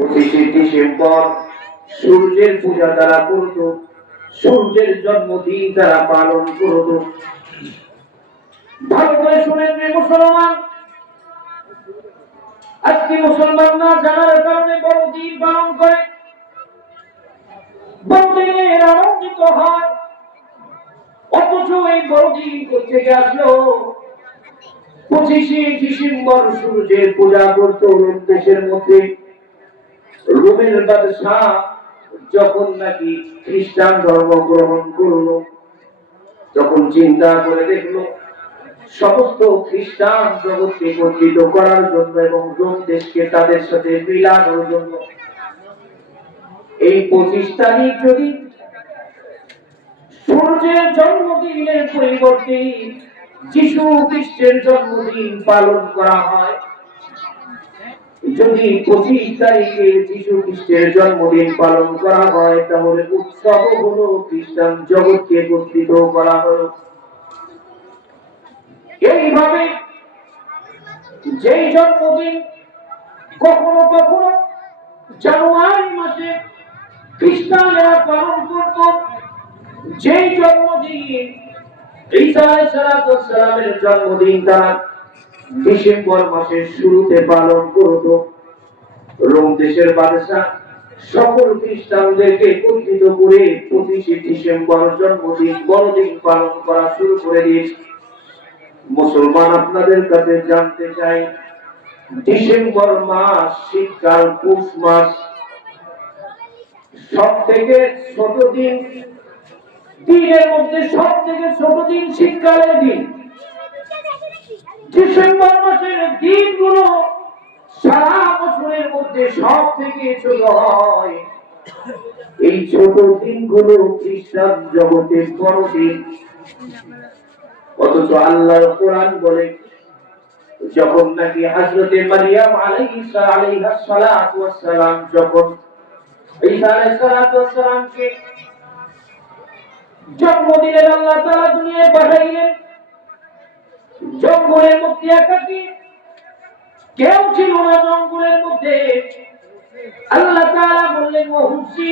25শে December সূর্যের পূজা তারা করত, সূর্যের জন্মদিন তারা পালন করত। ভালো করে শুনেন রে মুসলমান, আজকে মুসলমান না জানার কারণে বড়দিন পালন করে, বড়দিনের আনন্দিত হয়, অথচ এই বড়দিন কোথেকে আসলো? 25শে ডিসেম্বর সূর্যের পূজা করত রোম দেশের মধ্যে। রোমের বাদশাহ যখন নাকি খ্রিস্টান ধর্ম গ্রহণ করলো, তখন চিন্তা করে দেখলো সমস্ত খ্রিস্টান জগৎকে একত্রিত করার জন্য এবং রোম দেশকে তাদের সাথে মিলানোর জন্য এই 25 তারিখ যদি সূর্যের জন্মদিনের পরিবর্তে যিশু খ্রিস্টের জন্মদিন পালন করা হয়, যদি 25 তারিখে যিশু খ্রিস্টের জন্মদিন পালন করা হয়, তাহলে উৎসব হলো খ্রিস্টান জগৎকে একত্রিত করা হলো। এইভাবে যেই জন্মদিন কখনো কখনো জানুয়ারি মাসে খ্রিস্টানরা পালন করত, যেই জন্মদিন ঈসা আলাইহিস সালামের জন্মদিন তারা ডিসেম্বর মাসের শুরুতে পালন করত, রোম দেশের বাদশা সকল খ্রিস্টানদেরকে একত্রিত করে 25শে ডিসেম্বর জন্মদিন বড়দিন পালন করা শুরু করে দিয়েছে। মুসলমান, আপনাদের কাছে জানতে চাই, ডিসেম্বর মাস শীতকাল, পৌষ মাস, সব থেকে ছোট দিন, দিনের মধ্যে সব থেকে ছোট দিন শীতকালের দিন। ডিসেম্বর মাসের দিনগুলো সারা বছরের মধ্যে সব থেকে ছোট হয়। এই ছোট দিনগুলো খ্রিস্টান জগতের বড় দিন। অথচ আল্লাহর কোরআন বলে, যখন নাকি হযরতে মারিয়াম আলাইহিস সালাতু ওয়াস সালাম যখন ঈসা আলাইহিস সালাতু ওয়াস সালামকে জন্ম দিলেন, আল্লাহ তাআলা দুনিয়ায় পাঠাইলেন, জঙ্গলের মধ্যে একাকী, কেউ ছিল না জঙ্গলের মধ্যে। আল্লাহ তাআলা বললেন, ওয়াহুসি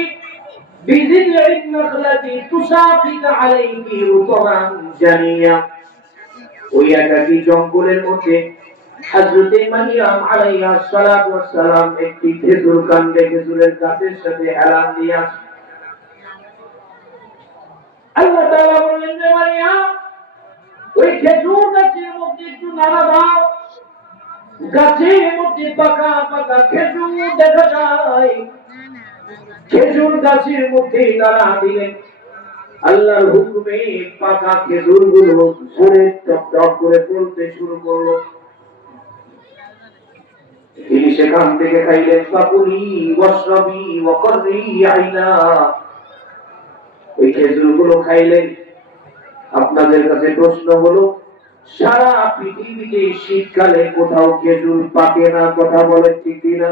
বিযি'ইন নাখলাতি তুসাফিক আলাইহি রুতাবান জানিয়া। ওই একাকী জঙ্গলের মধ্যে হযরতে মারিয়াম আলাইহিস সালাতু ওয়াস সালাম একটি খেজুর কাণ্ডে, খেজুরের গাছের সাথে হেলান দিয়া। আল্লাহ তাআলা বললেন, যে মারিয়াম, ওই খেজুর গাছের মধ্যে একটু নাড়া দাও। গাছের মধ্যে পাকা পাকা খেজুর দেখা যায়। খেজুর গাছের মধ্যে নাড়া দিলেন, আল্লাহর হুকুমে পাকা খেজুর গুলো ঝরে টপ টপ করে পড়তে শুরু করলো। তিনি সেখান থেকে খাইলেন, ফাকুলি ওয়াশরাবি ওয়াকরি আইনা। ওই খেজুর গুলো খাইলেন। আপনাদের কাছে প্রশ্ন হলো, সারা পৃথিবীতে শীতকালে কোথাও খেজুর পাকে না? কথা বলেন ঠিক কিনা?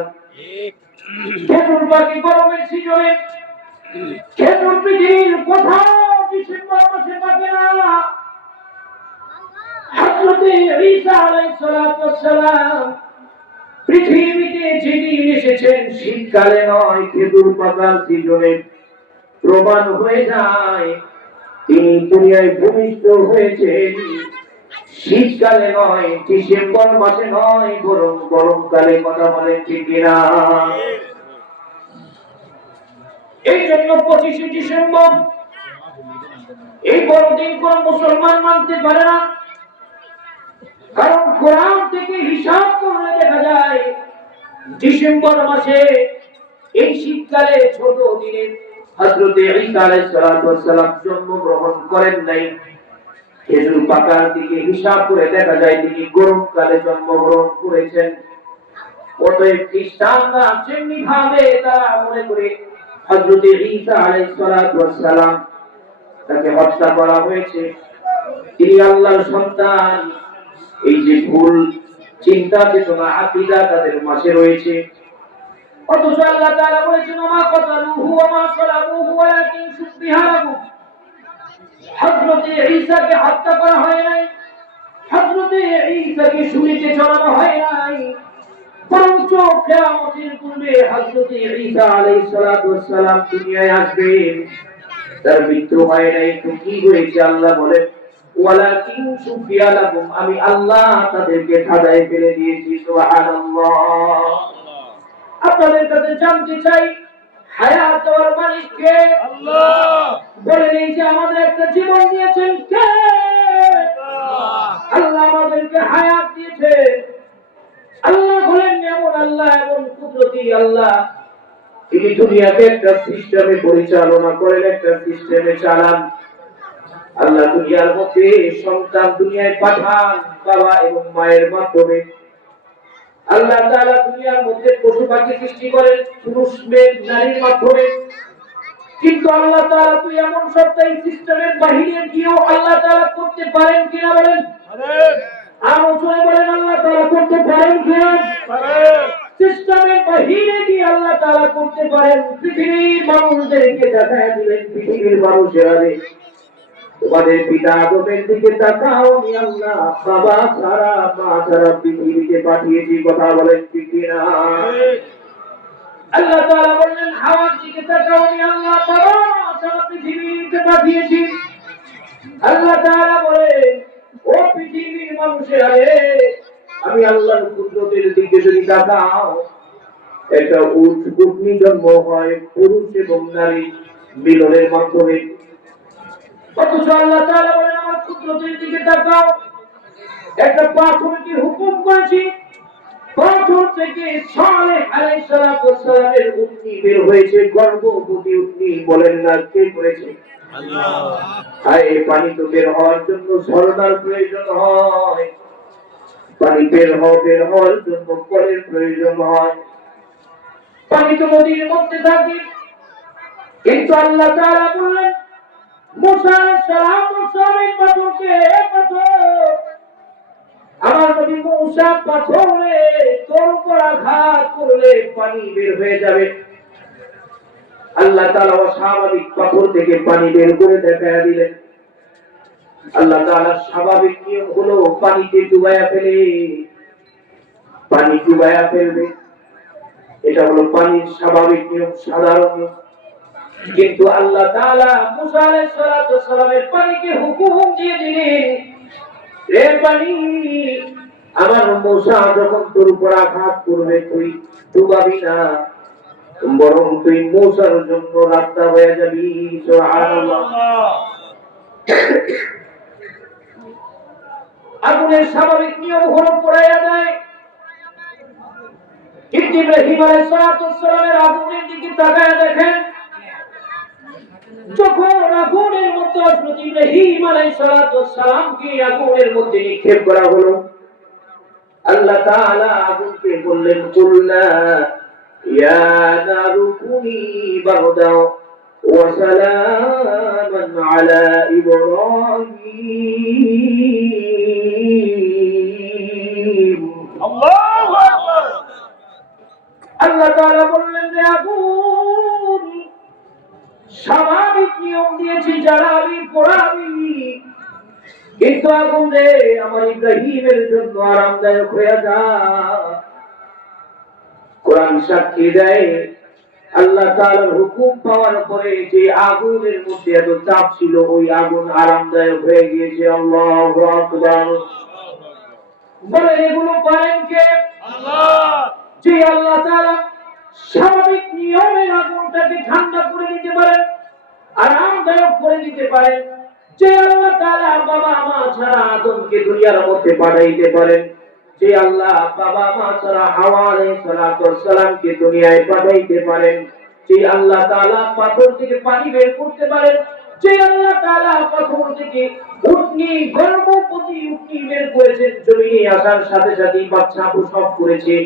খেজুর পাকে গরমের সিজনে, খেজুর পৃথিবীর কোথাও ডিসেম্বর মাসে পাকে না। হযরতে ঈসা আলাইহিস সালাম পৃথিবীতে যেদিন এসেছেন শীতকালে নয়, খেজুর পাকার সিজনে, প্রমাণ হয়ে যায় তিনি দুনিয়ায় ভূমিষ্ঠ হয়েছেন শীতকালে নয়, ডিসেম্বর মাসে নয়, বরং গরমকালে। কথা বলেন ঠিক কিনা? এই জন্য 25শে ডিসেম্বর এই বড়দিন কোন মুসলমান মানতে পারে না। কারণ কোরআন থেকে হিসাব করলে দেখা যায় ডিসেম্বর মাসে এই শীতকালে ছোট দিনে হযরতে ঈসা আলাইহিস সালাম জন্মগ্রহণ করেন নাই। খেজুর পাকার দিকে হিসাব করে দেখা যায় তিনি গরমকালে জন্মগ্রহণ করেছেন। অতএব খ্রিস্টানরা যেমনি ভাবে তারা মনে করে হযরতে ঈসা আলাইহিস সালাম তাকে হত্যা করা হয়েছে, তিনি আল্লাহর সন্তান, এই যে ভুল চিন্তা চেতনা আকীদা তাদের মাঝে রয়েছে। অথচ আল্লাহ তাআলা বলেছেন, ওমা কাতালুহু ওয়া মা সালাবুহু ওয়ালাকিন শুববিহা লাহুম। হযরতে ঈসাকে হত্যা করা হয় নাই, হযরতে ঈসাকে শুলিতে চড়ানো হয় নাই, বরঞ্চ কিয়ামতের পূর্বে হযরত ঈসা আলাইহিস সালাতু ওয়াস সালাম দুনিয়ায় আসবেন। তার মৃত্যু হয় নাই, তো কি হয়েছে আল্লাহ বলেন, ওয়ালাকিন শুফিয়া লাহুম, আমি আল্লাহ তাদেরকে ঠাডায় ফেলে দিয়েছি। সুবহানাল্লাহ। আপনাদের কাছে জানতে চাই, হায়াত দেওয়ার মালিক কে? আল্লাহ। বলেন, এই যে আমাদের একটা জীবন দিয়েছেন কে? আল্লাহ আমাদেরকে হায়াত দিয়েছে। আল্লাহ বলেন এমন আল্লাহ, এমন কুদরতি আল্লাহ, তিনি দুনিয়াকে একটা সিস্টেমে পরিচালনা করেন, একটা সিস্টেমে চালান। আল্লাহ দুনিয়ার মধ্যে সন্তান দুনিয়ায় পাঠান বাবা এবং মায়ের মাধ্যমে। আল্লাহ তাআলা দুনিয়ার মধ্যে পশু পাখি সৃষ্টি করেন পুরুষ মেয়ে নারীর মাধ্যমে। কিন্তু আল্লাহ তাআলা তুই এমন সত্তাই সিস্টেমের বাহিরে গিয়েও আল্লাহ তাআলা করতে পারেন কিনা বলেন? পারেন। আরো জোরে বলেন, আল্লাহ তাআলা করতে পারেন কিনা? পারেন। সিস্টেমের বাহিরে গিয়ে আল্লাহ তাআলা করতে পারেন। পৃথিবীর মানুষদেরকে দেখায় দিলেন, পৃথিবীর মানুষেরা তোমাদের পিতা আদমের দিকে তাকাও, আমি আল্লাহ বাবা ছাড়া মা ছাড়া পৃথিবীতে পাঠিয়েছি। কথা বলেন ঠিক কিনা? আল্লাহ তাআলা বললেন হাওয়ার দিকে তাকাও, আমি আল্লাহ বাবা ছাড়া পৃথিবীতে পাঠিয়েছি। আল্লাহ তাআলা বলেন ও পৃথিবীর মানুষেরা রে, আমি আল্লাহর কুদরতের দিকে যদি তাকাও, একটা উটনি জন্ম হয় পুরুষ এবং নারী মিলনের মাধ্যমে। অথচ আল্লাহ তাআলা বলেন আমার কুদরতের দিকে তাকাও, একটা পাথরকে হুকুম করেছি, পাথর থেকে সালেহ আলাইহিস সালাতু ওয়াস সালামের উটনি বের হয়েছে, গর্ভবতী উটনি। বলেন না কে করেছে? আল্লাহ। আর এই পানি তো বের হওয়ার জন্য ঝরনার প্রয়োজন হয়, পানি বের হওয়ার জন্য কলের প্রয়োজন হয়, পানি তো নদীর মধ্যে থাকে। কিন্তু আল্লাহ তাআলা বললেন মুসা আলাইহিস সালামের পাথরকে, পাথর আমার নবী মুসা পাথরে তোর উপর আঘাত করলে পানি বের হয়ে যাবে। আল্লাহ তাআলা অস্বাভাবিক পাথর থেকে পানি বের করে দেখায়া দিলেন। আল্লাহ তাআলার স্বাভাবিক নিয়ম হলো পানিতে ডুবায়া ফেলে, পানি ডুবায়া ফেলবে, এটা হলো পানির স্বাভাবিক নিয়ম, সাধারণ নিয়ম। কিন্তু আল্লাহ তাআলা মুসা আলাইহিস সালামের পানিকে হুকুম দিয়ে দিলেন, রে পানি, আমার মুসা যখন তোর উপর আঘাত করবে তুই ডুবাবি না, বরং তুই মুসার জন্য রাস্তা হয়ে যাবি। সুবহানাল্লাহ। আগুনের স্বাভাবিক নিয়ম হলো পোড়াইয়া দেয়, কিন্তু ইব্রাহিম আলাইহিস সালামের আগুনের দিকে তাকায় দেখেন, যখন আগুনের মধ্যে হযরত ইব্রাহিম আলাইহিস সালামকে আগুনের মধ্যে নিক্ষেপ করা হলো, আল্লাহ তাআলা আগুনকে বললেন কুলনা ইয়া নারু কুনি বারদাও ওয়া সালামান আলা ইব্রাহিম। আল্লাহু আকবার। আল্লাহ তাআলা বললেন যে আগুন স্বাভাবিক নিয়ম দিয়েছি, জ্বালাবি পোড়াবি, কিন্তু আগুন রে আমার ইব্রাহিমের জন্য আরামদায়ক হয়ে যা। কোরআন সাক্ষী দেয় আল্লাহ তাআলার হুকুম পাওয়ার পরে যে আগুনের মধ্যে এত চাপ ছিল, ওই আগুন আরামদায়ক হয়ে গিয়েছে। আল্লাহু আকবার। বলে এগুলো পারেন কে? আল্লাহ। যে আল্লাহ তাআলা স্বাভাবিক নিয়মের আগুনটাকে ঠান্ডা করে দিতে পারেন, আরামদায়ক করে দিতে পারেন, যে আল্লাহ তাআলা বাবা মা ছাড়া আদমকে দুনিয়ার মধ্যে পাঠাইতে পারেন, যে আল্লাহ বাবা মা ছাড়া হাওয়া আলাইহিস সালামকে দুনিয়ায় পাঠাইতে পারেন, যে আল্লাহ তাআলা পাথর থেকে পানি বের করতে পারেন, যে আল্লাহ তাআলা পাথর থেকে উটনি গর্ভবতী উটনি বের করেছেন, জমিনে আসার সাথে সাথে বাচ্চা প্রসব করেছে,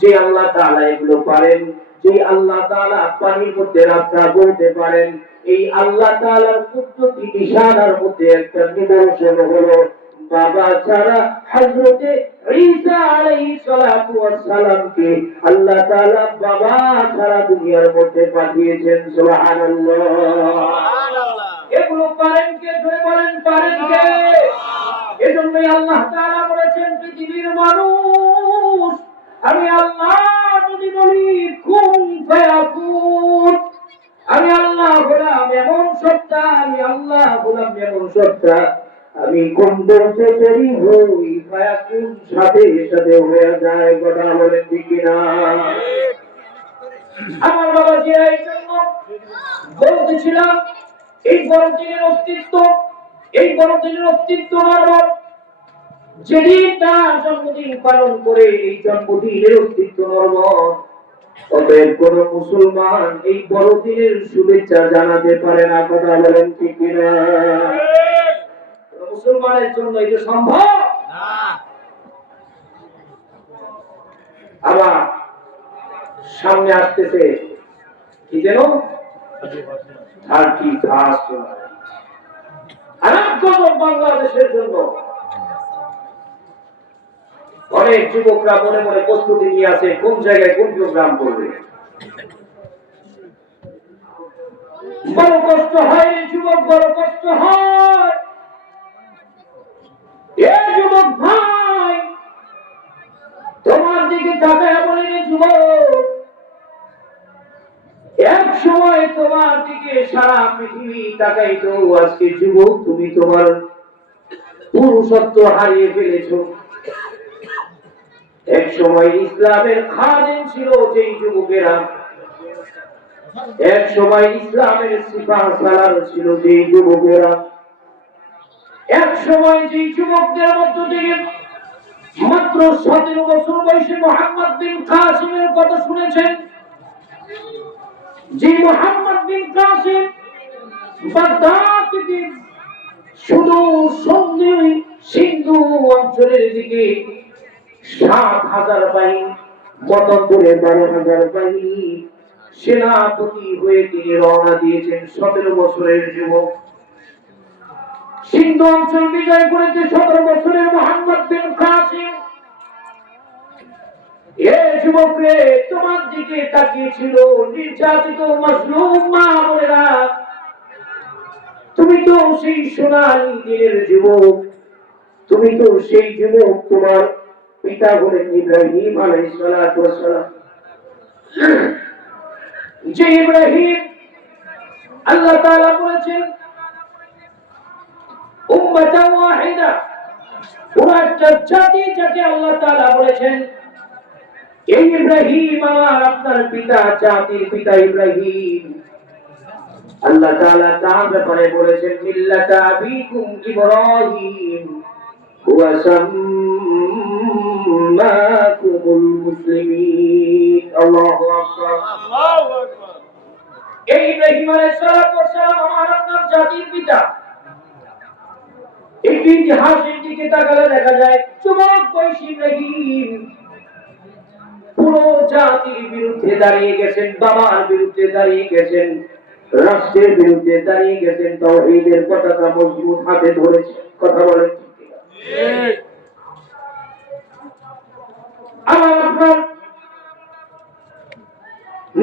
যে আল্লাহ তাআলা এগুলো পারেন, যে আল্লাহ তাআলা পানির মধ্যে রাস্তা করতে পারেন, এই আল্লাহ তাআলার কুদরতি নিশানার মধ্যে একটা নিদর্শন হলো বাবা ছাড়া হযরতে ঈসা আলাইহিস সালাতু ওয়াস সালামকে আল্লাহ তাআলা বাবা ছাড়া দুনিয়ার মধ্যে পাঠিয়েছেন। সুবহানাল্লাহ। সুবহানাল্লাহ। এগুলো পারেন কে? জোরে বলেন পারেন কে? এজন্যই আল্লাহ তাআলা বলেছেন পৃথিবীর মানুষ আমি আল্লাহ যদি বলি কুন ফায়াকুন, আমি আল্লাহ হলাম এমন সত্তা, আমি আল্লাহ হলাম এমন সত্তা, আমি কোন বলতে দেরি হই ফায়াকুন সাথে সাথে হয়ে যায়। কথা বলেন ঠিক কিনা? আমার বাবা যে এই জন্য বলতেছিলাম এই বড়দিনের অস্তিত্ব, এই বড়দিনের অস্তিত্ব নরবর যেদিন তার জন্মদিন পালন করে এই জন্মদিনের অস্তিত্ব নরবর। অতএব কোন মুসলমান এই বড়দিনের শুভেচ্ছা জানাতে পারে না। কথা বলেন ঠিক কিনা? মুসলমানের জন্য এটা সম্ভব না। আবার সামনে আসতেছে কি যেন 31 বাংলাদেশের জন্য অনেক যুবকরা মনে মনে প্রস্তুতি নিয়ে আছে কোন জায়গায় কোন প্রোগ্রাম করবে। বড় কষ্ট হয় যুবক, বড় কষ্ট হয়। এ যুবক ভাই, তোমার দিকে তাকায় বলেন যুবক, এক সময় তোমার দিকে সারা পৃথিবী তাকাইতো, আজকে যুবক তুমি তোমার পুরুষত্ব হারিয়ে ফেলেছো। এক সময় ইসলামের খাদেম ছিল যেই যুবকেরা, এক সময় ইসলামের সিপাহসালার ছিল যেই যুবকেরা, এক সময় যেই যুবকদের মধ্য থেকে মাত্র 17 বছর বয়সে মোহাম্মদ বিন কাসিমের কথা শুনেছেন। যে মোহাম্মদ বিন কাসিম বাগদাদ থেকে শুধু সিন্ধু অঞ্চলের দিকে 7,000 বাহিনী, মতপুরে 12,000 বাহিনী সেনাপতি হয়ে তিনি রওনা দিয়েছেন। 17 বছরের যুবক সিন্ধু অঞ্চল বিজয় করেছে 17 বছরের মোহাম্মদ বিন কাসিম। এ যুবক রে, তোমার দিকে তাকিয়েছিল নির্যাতিত মাজলুম মা বোনেরা। তুমি তো সেই সোনালী দিনের যুবক, তুমি তো সেই যুবক, তোমার পিতা হলেন ইব্রাহিম আলাইহিস সালাতু ওয়াস সালাম। যে ইব্রাহিম আল্লাহ তাআলা বলেছেন উম্মাতান ওয়াহিদা, পুরো একটা জাতি যাকে আল্লাহ তাআলা বলেছেন এই ইব্রাহিম আমার আপনার পিতা, জাতির পিতা ইব্রাহিম। আল্লাহ তাআলা তার ব্যাপারে বলেছেন মিল্লাতা আবিকুম ইব্রাহিম হুয়া সাম্মাকুমুল মুসলিমিন। আল্লাহু আকবার, আল্লাহু আকবার। এই ইব্রাহিম আলাইহিস সালাম আমার আপনার জাতির পিতা। এই ইতিহাসের দিকে তাকালে দেখা যায় যুবক বয়সী ইব্রাহিম পুরো জাতির বিরুদ্ধে দাঁড়িয়ে গেছেন, বাবার বিরুদ্ধে দাঁড়িয়ে গেছেন, রাষ্ট্রের বিরুদ্ধে দাঁড়িয়ে গেছেন, তাওহীদের পতাকা মজবুত হাতে ধরেছেন। কথা বলেন ঠিক কিনা? আমার আপনার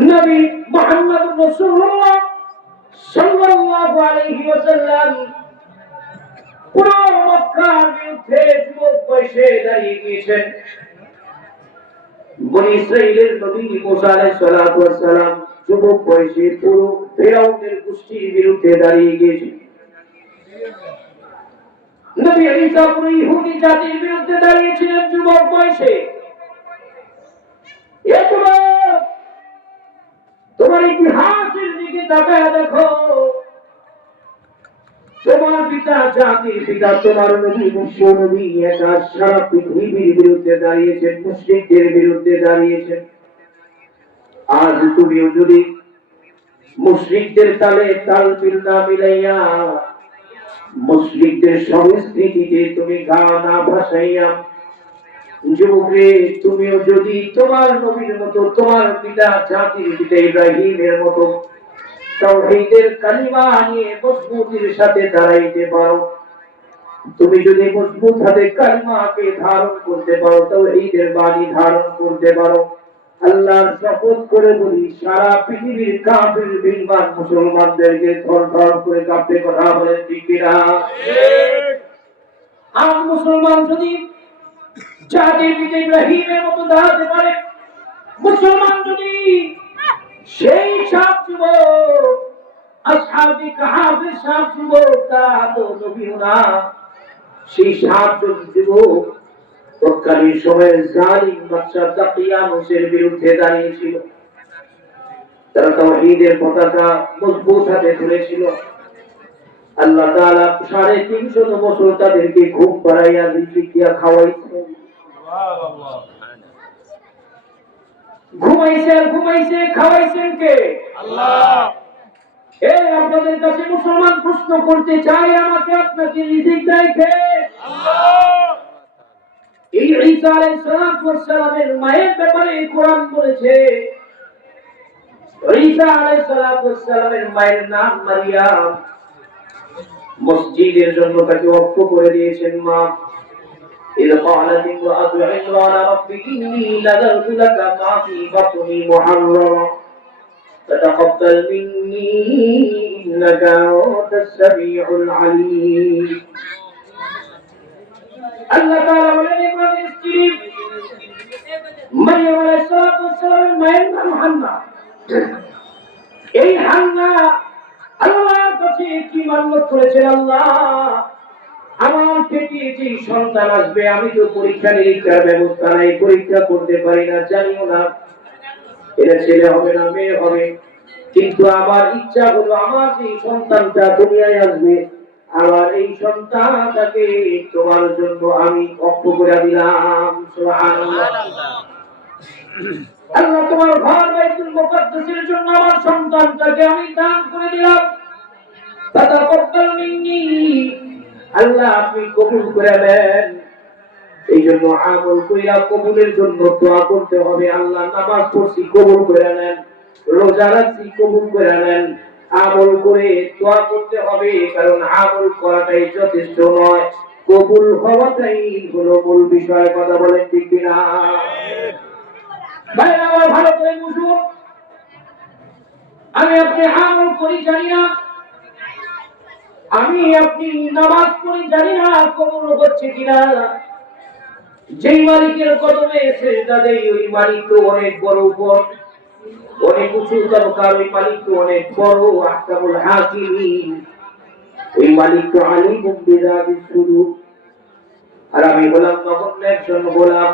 নবী মুহাম্মদ রাসূলুল্লাহ সাল্লাল্লাহু আলাইহি ওয়াসাল্লাম পুরো মক্কার বিরুদ্ধে যুবক বয়সে দাঁড়িয়ে গিয়েছেন। বনি ইসরাইলের নবী মুসা আলাইহিস সালাতু ওয়াস সালাম যুবক বয়সে পুরো ফিরাউনের গোষ্ঠীর বিরুদ্ধে দাঁড়িয়ে গিয়েছেন। নবী ঈসা পুরো ইহুদি জাতির বিরুদ্ধে দাঁড়িয়েছিলেন যুবক বয়সে। এ যুবক, তোমার ইতিহাসের দিকে তাকায় দেখো, তোমার পিতা জাতির পিতা, তোমার নবী বিশ্ব নবী একা সারা পৃথিবীর বিরুদ্ধে দাঁড়িয়েছেন, মুশরিকদের বিরুদ্ধে দাঁড়িয়েছেন। আজ তুমিও যদি মুশরিকদের তালে তাল না মিলাইয়া, মুশরিকদের সংস্কৃতিতে তুমি গা না ভাসাইয়া, যুবকরে তুমিও যদি তোমার নবীর মতো, তোমার পিতা জাতির পিতা ইব্রাহিমের মতো তাওহীদের কালিমা নিয়ে মজবুতির সাথে দাঁড়াইতে পারো, তুমি যদি মজবুত হাতে কালিমাকে ধারণ করতে পারো, তাওহীদের বাণী ধারণ করতে পারো, আল্লাহর শপথ করে বলি সারা পৃথিবীর কাফির বেঈমান মুসলমানদেরকে থরথর করে কাঁপতে। কথা বলেন ঠিক কিনা? আজ মুসলমান যদি যাদের পিতা ইব্রাহিমের মতো দাঁড়াতে পারে, মুসলমান যদি সেই সাত যুবক আসহাবে কাহাফের সাত যুবক, তারা তো নবীও না, সেই সাতজন যুবক তৎকালীন সময়ের জালিম বাদশা দাকিয়ানুসের বিরুদ্ধে দাঁড়িয়েছিল। তারা তাওহীদের পতাকা মজবুত হাতে তুলেছিল। আল্লাহ তাআলা 350 বছর তাদেরকে ঘুম পাড়াইয়া রিজিক দিয়া খাওয়াইছেন। সুবহানাল্লাহ। ঘুমাইছে খাওয়াইছেন কে? আল্লাহ। আপনাদের কাছে মুসলমান প্রশ্ন করতে চাই, আমাকে আপনাকে রিজিক দেয় কে? আল্লাহ। এই ঈসা আলাইহিস সালামের মায়ের ব্যাপারে কোরআন বলেছে, ঈসা আলাইহিস সালামের মায়ের নাম মারিয়াম। মসজিদের জন্য তাকে ওয়াকফ করে দিয়েছেন মা। إذ قالت امرأة عمران رب إني نذرت لك ما في بطني محررا فتقبل مني إنك أنت السميع العليم। الله تعالى বলেন ইব্রাহিমের স্ত্রী মারিয়াম আলাইহিস সালামের মায়ের নাম হান্না। এই হান্না আল্লাহর কাছে কি মান্নত করেছেন, আল্লাহ আমার পেটে যে সন্তান আসবে, আমি তো পরীক্ষা নিরীক্ষার ব্যবস্থা নাই, পরীক্ষা করতে পারি না, জানিও না এটা ছেলে হবে না মেয়ে হবে, কিন্তু আমার ইচ্ছা হলো আমার যে সন্তানটা দুনিয়ায় আসবে, আমার এই সন্তানটাকে তোমার জন্য আমি ওয়াকফ করে দিলাম। সুবহানাল্লাহ। আল্লাহ তোমার ঘর বাইতুল মুকাদ্দাসের জন্য আমার সন্তানটাকে আমি দান করে দিলাম। তাতাকাব্বাল মিন্নি, আল্লাহ আপনি কবুল করে নেন। এই জন্য আমল কইরা কবুলের জন্য দোয়া করতে হবে। আল্লাহ নামাজ পড়ছি কবুল করে নেন, রোজা রাখছি কবুল করে নেন, আমল করে দোয়া করতে হবে, কারণ আমল করাটাই যথেষ্ট নয়, কবুল হওয়াটাই হলো মূল বিষয়। কথা বলেন ঠিক কিনা? ভাই আমার ভালো করে বুঝুন, আমি আপনি আমল করি জানি না, আমি আপনি নামাজ পড়ি জানি না কবুল হচ্ছে কিনা। যেই মালিকের কদমে সিজদা দেই, ওই মালিক তো অনেক বড় উপর, অনেক উঁচু তবকার, ওই মালিক তো অনেক বড় আহকামুল হাকিমিন, ওই মালিক তো আলিমুম বিযাতিস সুদূর। আর আমি বললাম তখন একজন গোলাম,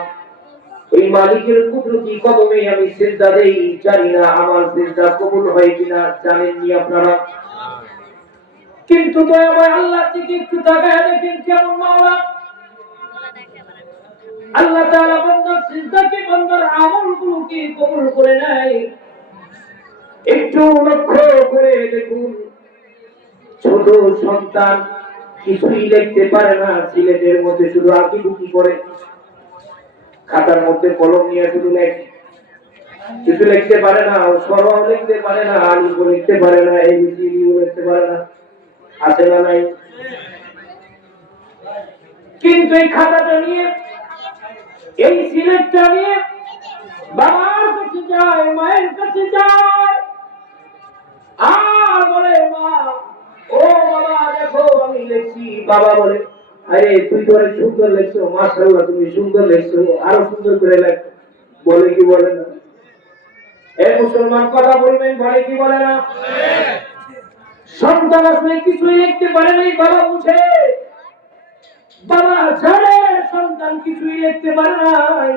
ওই মালিকের কুদরতি কদমে আমি সিজদা দেই, জানি না আমার সিজদা কবুল হয় কিনা, জানেননি আপনারা। কিন্তু দয়াময় আল্লাহ থেকে একটু তাকায় দেখেন কেমন মাওলা। আল্লাহ তাআলা বান্দার সিজদাকে, বান্দার আমলগুলোকে কবুল করে নেয়। একটু লক্ষ্য করে দেখুন, ছোট সন্তান কিছুই লিখতে পারে না, সিলেটের মধ্যে শুধু আঁকিবুকি করে, খাতার মধ্যে কলম নিয়ে শুধু লেখে, কিছু লিখতে পারে না, সরও লিখতে পারে না, আলিফও লিখতে পারে না, এবিসিডিও লিখতে পারে না, আছে না নাই? কিন্তু এই খাতাটা নিয়ে, এই সিলেটটা নিয়ে বাবার কাছে যায়, মায়ের কাছে যায়, আর বলে মা, ও বাবা দেখো আমি লিখছি। বাবা বলে, আরে তুই তো অনেক সুন্দর লিখছো, মাশাআল্লাহ তুমি সুন্দর লিখছো, আরো সুন্দর করে লেখ। বলে কি বলে না? মুসলমান কথা বলবেন, বলে কি বলে না? সন্তান আসলে কিছুই লিখতে পারে নাই, বাবা বুঝে, বাবা ছাড়ে সন্তান কিছুই লিখতে পারে নাই,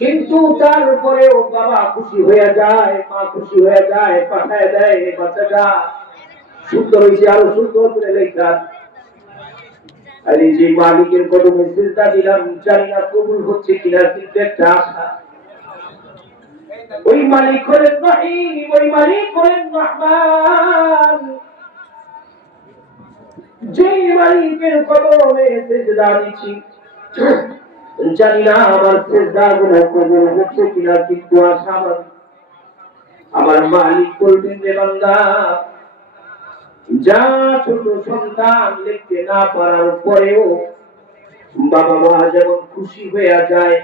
কিন্তু তারপরেও বাবা খুশি হয়ে যায়, মা খুশি হয়ে যায়, পাঠায় দেয় বাচ্চাটা সুন্দর হয়েছে, আরো সুন্দর করে লেখা। আর এই যে মালিকের কদমে সিজদা দিলাম, জানি না কবুল হচ্ছে কিনা, কিন্তু একটা আশা। ওই মালিক হলেন রহিম, ওই মালিক হলেন রহমান। যে মালিকের কদমে সিজদা দিচ্ছি, জানি না আমার সিজদা গুলো কবুল হচ্ছে কিনা, কিন্তু আশা আমার মালিক বলবেন যে বান্দা, যা ছোট সন্তান লিখতে না পারার পরেও বাবা মা যেমন খুশি হয়ে যায়,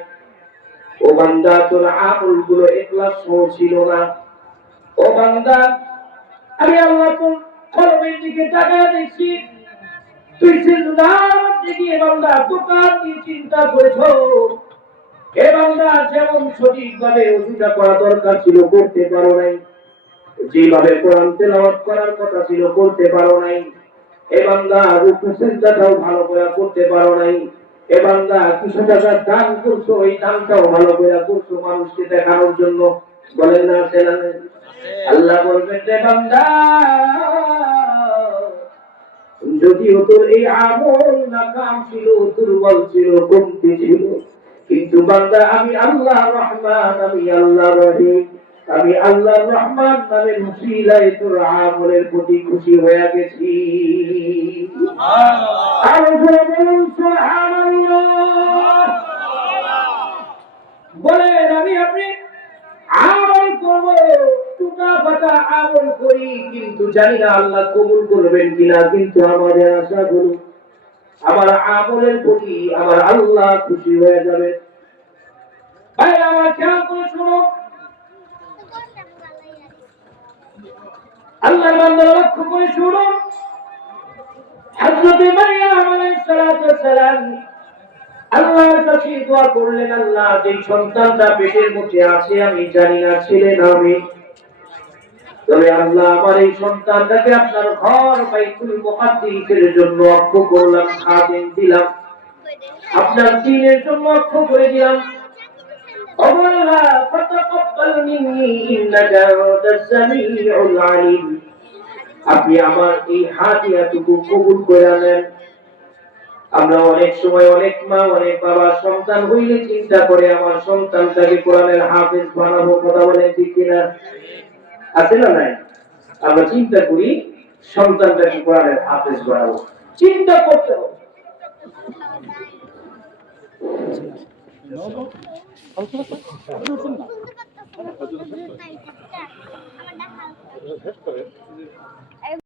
ও বান্দা তোর আমলগুলো ইখলাস সহ ছিল না, ও বান্দা আমি আল্লাহ তোর কলমের দিকে তাকায় দেখছি, তুই সিজদার মধ্যে গিয়ে বান্দা দোকান দিয়ে চিন্তা করেছো, এ বান্দা যেমন সঠিকভাবে ওযুটা করা দরকার ছিল করতে পারো নাই, যেভাবে কোরআন তেলাওয়াত করার কথা ছিল করতে পারো নাই, এ বান্দা রুকু সিজদাটাও ভালো করে করতে পারো নাই, এ বান্দা কিছু টাকা দান করছো, ওই দানটাও ভালো করে করছো মানুষকে দেখানোর জন্য। বলেন না সেনা? আল্লাহ বলবেন রে বান্দা, যদিও তোর এই আমল নাকাম ছিল, দুর্বল ছিল, কমতি ছিল, কিন্তু বান্দা আমি আল্লাহ রহমান, আমি আল্লাহ রহিম, আমি আল্লাহ রহমান নামের উসিলায় তোর আমলের প্রতি খুশি হয়ে গেছি। আর বলুন সুবহানাল্লাহ। বলেন আমি আপনি আমল করবো, টুকা ফাটা আমল করি, কিন্তু জানি না আল্লাহ কবুল করবেন কিনা, কিন্তু আমাদের আশা করুন আমার আমলের প্রতি আমার আল্লাহ খুশি হয়ে যাবে। ভাই আমার খেয়াল করে শুনো, আল্লাহর বান্দা লক্ষ্য করে শুনো, হযরত মারইয়াম আলাইহিস সালাতু ওয়াস সালাম আল্লাহর কাছে দোয়া করলেন, আল্লাহ যে সন্তানটা পেটের মধ্যে আছে আমি জানি না ছেলে না মেয়ে, তবে আল্লাহ আমার এই সন্তানটাকে আপনার ঘর বাইতুল মুকাদ্দাসের জন্য অক্ষ করলাম, খাদেম দিলাম, আপনার দ্বীনের জন্য অক্ষ করে দিলাম। আল্লাহ ফাতাকাব্বাল মিন্নি ইন্নাকা আনতাস সামিউল আলিম, আপনি আমার এই হাদিয়াটুকু কবুল করে নেন। আমরা অনেক সময় অনেক মা অনেক বাবা সন্তান হইলে চিন্তা করে আমার সন্তানটাকে কোরআনের হাফেজ বানাবো, কথা বলেন ঠিক কিনা? আছে না নাই? আমরা চিন্তা করি সন্তানটাকে কোরআনের হাফেজ বানাবো, চিন্তা করতে হবে।